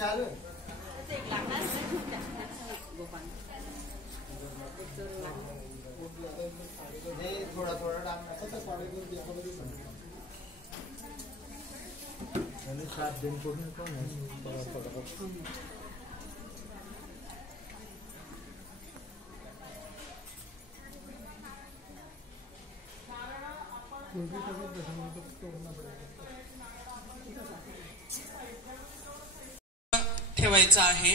चालू थोड़ा थोड़ा डालना है 7 दिन को कौन है ठेवायचा आहे।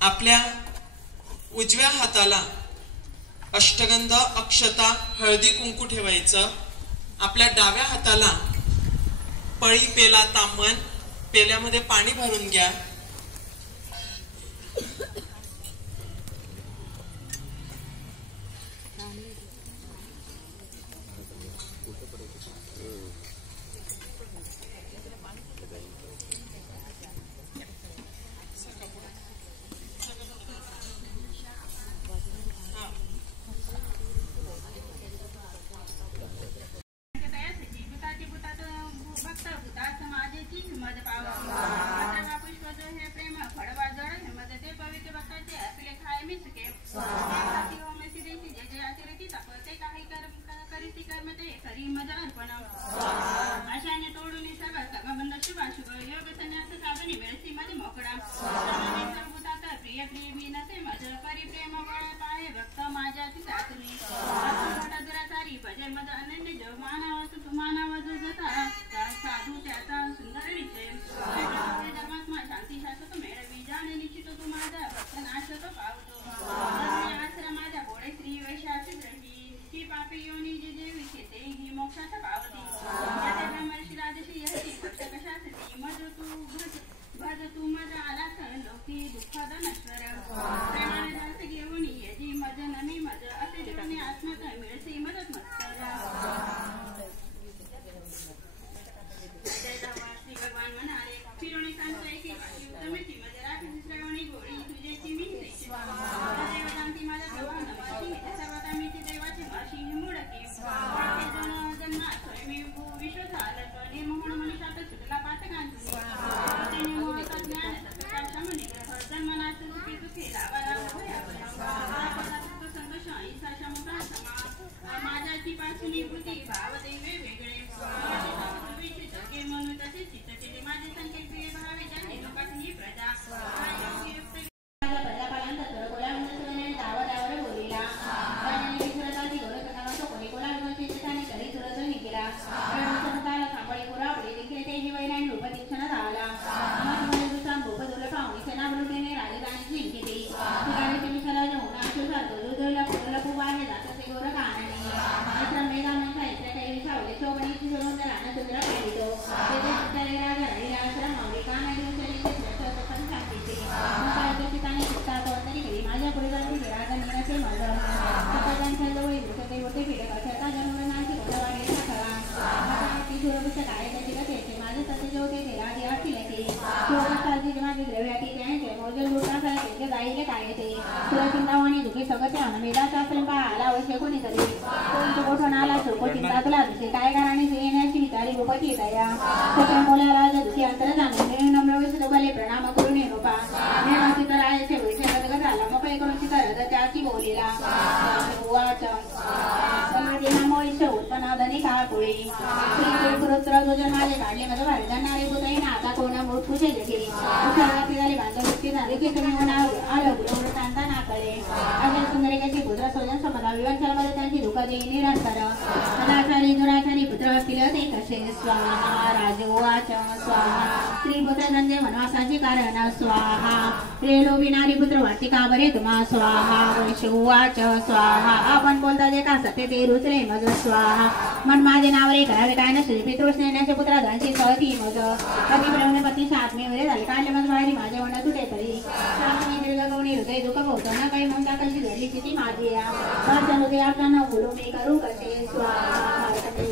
आपल्या उजव्या हाताला अष्टगंध अक्षता हळदी कुंकू ठेवायचं। आपल्या डाव्या हाताला पळी पेला तांबण पेल्यामध्ये पाणी भरून घ्या। स्वाहा आपण बोलता जे का सत्य ते रुचले मज स्वाहा मन माझे नाव रे करावे काय नसले पितृष्णेण्याचे पुत्रा धनशी सहती मज पती ब्रह्मणे पती सात्मे वगैरे झाले काढले मज बाहेरी माझ्या मनात तुटे तरी सात्मी दीर्घ गवणी हृदय दुःख होतं ना काही ममता कशी घडली किती माझी या वाचन उदय आपल्याला बोलू मी करू कसे स्वाहा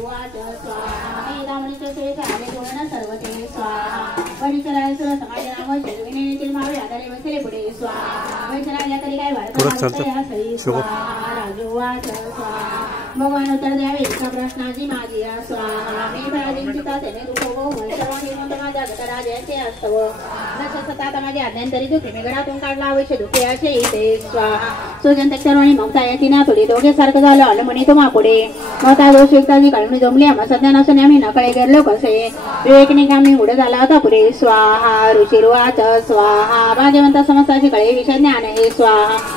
वाच स्वाहा दामणीचे ते झाले पूर्ण सर्व ते स्वाहा परिसराय सुर समाज नाम शिरविने निर्मावे आधारे बसले पुढे स्वाहा वैश्वराजा करी काय परत चालतं. स्वाहा राजोवाच स्वाहा भगवान उत्तर द्यावे एका प्रश्नाची माझी स्वाहा मी प्राचीनचिता त्याने दुखव सर्व निर्मंत माझ्या गटराजाचे अस्तव नशसता माझी आद्यंतरी दुखी मी घरातून काढला अवश्य दुखे असे इथे स्वाहा सुजन सर्वांनी ममता याची ना थोडी दोघे सारखं झालं आलं म्हणे तुम्हा पुढे मता दोष युक्ताची काळून जमली आम्हा सध्या नसून आम्ही नकळे गेलो कसे विवेकने कामी उडे झाला होता पुढे स्वाहा ऋषिर्वाच स्वाहा भाग्यवंत समस्ताची कळे विषय ज्ञान हे स्वाहा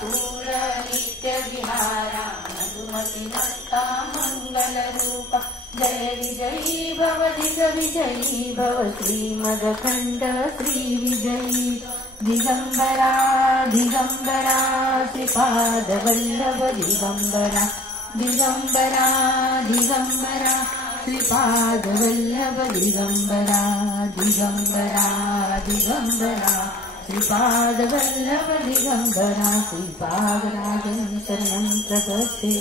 पूर नित्य विहारा मधुमती नक्ता मंगल रूपा जय विजयी भव दिग विजयी भव श्रीमदखंड श्री विजयी दिगंबरा दिगंबरा श्रीपाद वल्लभ दिगंबरा दिगंबरा दिगंबरा श्रीपाद वल्लभ दिगंबरा दिगंबरा दिगंबरा श्रीपाद वल्लभ दिगंबरा श्रीपाद राजन शरणं प्रपद्ये।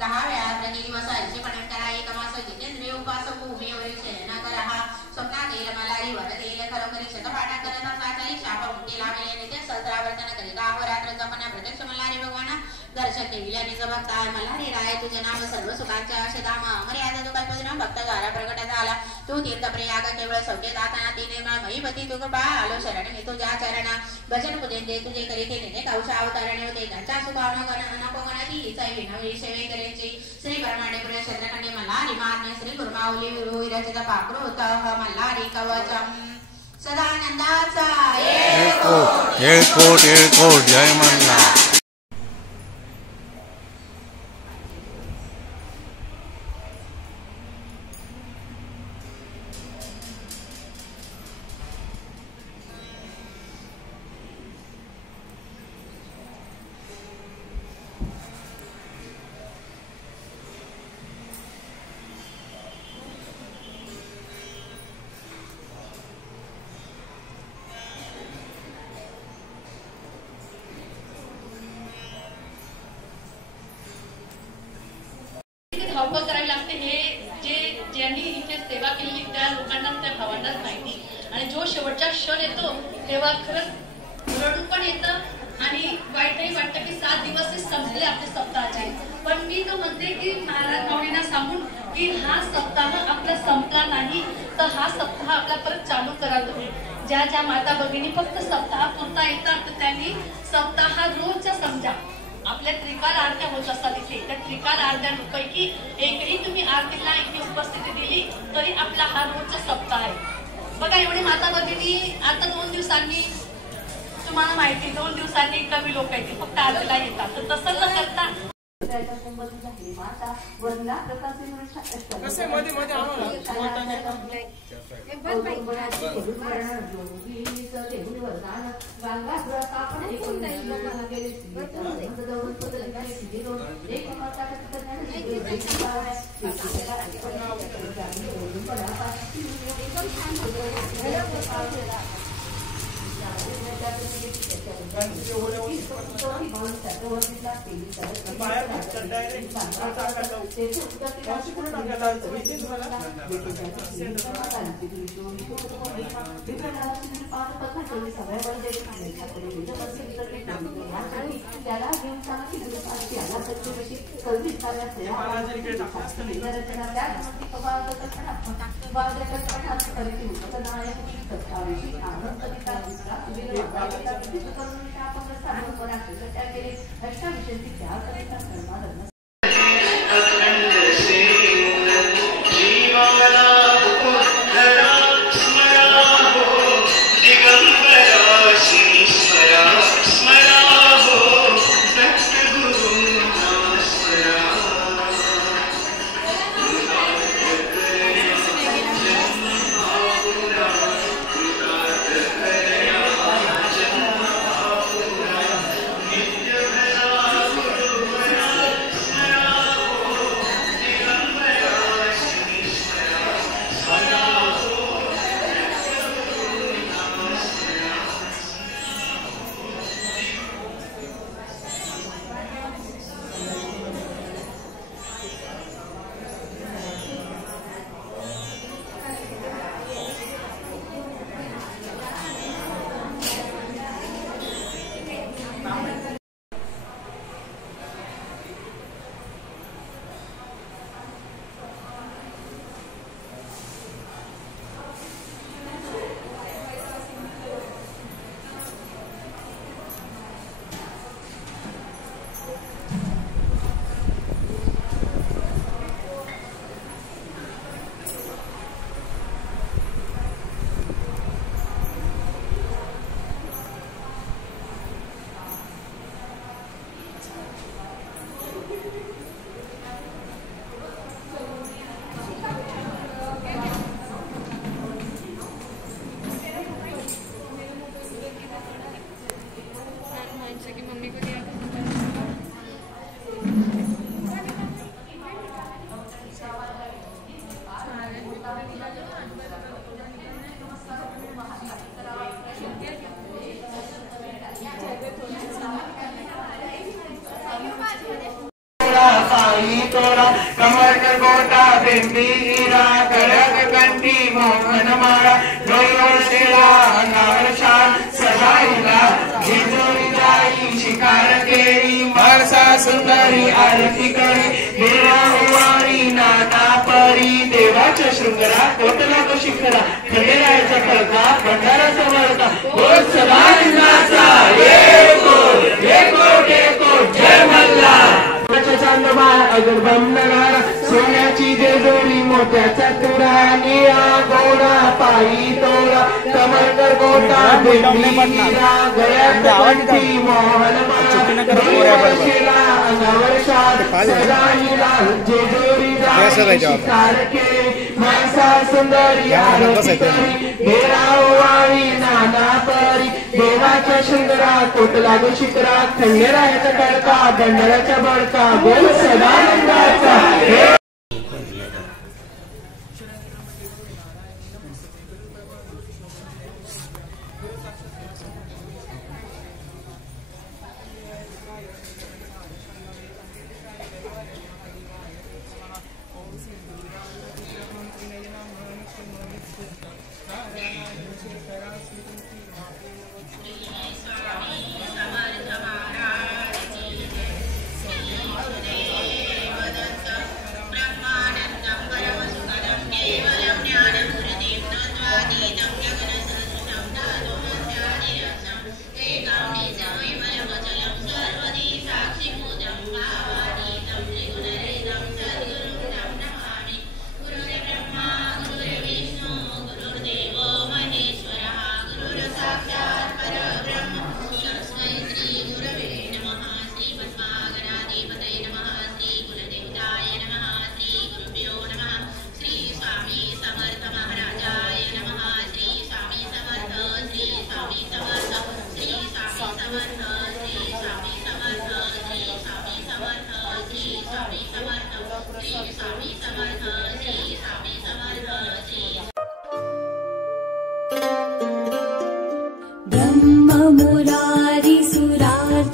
दहा वेळा प्रतिदिवस 80 पठण करा. एक मास जितेंद्रिय उपासक भूमीवरील शयन करा. स्वप्नात येईल मलारी वरत येईल खरोखरी शतपाठा करत वाचाई शाप मुक्ती लावेल नित्य सहस्रावर्तन करीत अहोरात्र जपण्या प्रत्यक्ष मल्हारी भगवाना दर्शन देईल आणि जबाबदार मल्हारी राय तुझे नाम सर्व सुखांचे अशधाम मर्यादा तू कल्पना भक्त द्वारा प्रकट झाला तू तीर्थ प्रयाग केवळ सौख्य दाताना ती निर्मळ महीपती तू कृपा आलो शरण मी तुझ्या चरणा भजन पूजन दे तुझे करीते नेते कौशा अवतारणे होते त्यांच्या सुखावण नको गणती हिचाई विनवी सेवे करेची श्री ब्रह्मांडे क्षेत्रखंडे मल्हारी महात्म्य श्री गुरुमाऊली विरचित पाकृत मल्हारी कवचम सदानंदाचा येळकोट जय मल्हार. धावपळ करावी लागते हे ज्यांनी इथे सेवा केलेली त्या लोकांना त्या भावांनाच माहिती. आणि जो शेवटचा क्षण येतो तेव्हा खरंच रडू पण येतं आणि वाईटही वाटतं की 7 दिवस संपले आपले सप्ताहाचे. पण मी तर म्हणते की महाराज माऊलींना सांगून की हा सप्ताह आपला संपला नाही तर हा सप्ताह आपला परत चालू करावा. ज्या ज्या माता भगिनी फक्त सप्ताह पुरता येतात तर त्यांनी सप्ताह रोजचा समजा. आपल्या त्रिकाल आरत्या होत असतात इथे त्या त्रिकाल आरत्यांपैकी एकही तुम्ही आरतीला इथे उपस्थिती दिली तरी आपला हा रोजचा सप्ताह आहे. बघा एवढे माता भगिनी आता 2 दिवसांनी तुम्हाला माहिती 2 दिवसांनी कमी लोक येते फक्त आरतीला येतात. तर तसं न करता साई तोरा कमर गोटा बिंदी हीरा करक कंठी मोहनमाळा डोळसेला अंगावरचा सजाईला जेजुरी जाई शिकार केली माणसा सुंदरी आरती करी देवा उवारी नाना परी देवाच्या शृंगरा कोटला तो शिखरा खंडेरायाचा कळका भंडाराचा वळका बोल सदानंदाचा एको जय मल्हार चांदोबा अगरबम नगारा सोन्याची जेजुरी मोत्याचा तुरा निळा गोडा पायी तोरा कमलकर गोटा बेंबीरा गळ्यात कंठी मोहनमाळा अंगावर शाल सदाईला जेजुरी जाई शिकार केली माणसा सुंदरी आरती करी घेरा ओवाळी नाना परी देवाच्या शृंगरा कोटला गो शिखरा खंडेरायाचा कळका भंडाराचा बळका बोल सदानंदाचा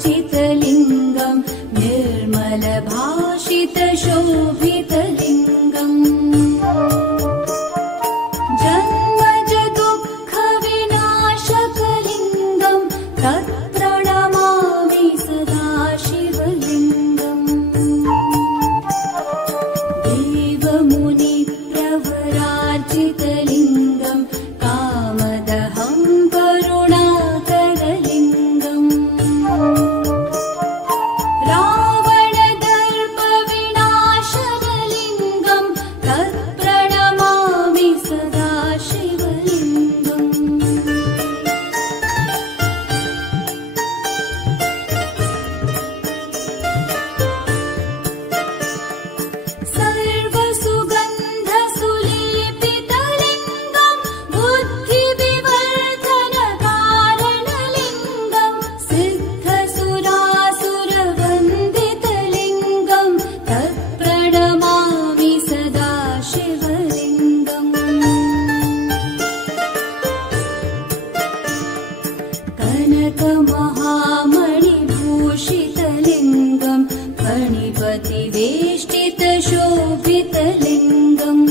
ब्रह्ममुरारिसुरार्चितलिङ्गं निर्मलभाषितशोभितलिङ्गम् जन्मज दुःखविनाशकलिङ्गं तत्प्रणमामि सदा शिवलिङ्गम् देवमुनिप्रवरार्चितलिङ्गं कामदहं करुणाकरलिङ्गम् रावणदर्पविनाशनलिङ्गं तत्प्रणमामि सदा शिवलिङ्गम् सर्वसुगन्धसुलेपितलिङ्गं बुद्धिविवर्धनकारणलिङ्गं सिद्धसुरासुरवन्दितलिङ्गं तत्प्रणमामि सदा शिवलिङ्गम् कनकमहामणिभूषितलिङ्गं फणिपतिवेष्टितशोभितलिङ्गम्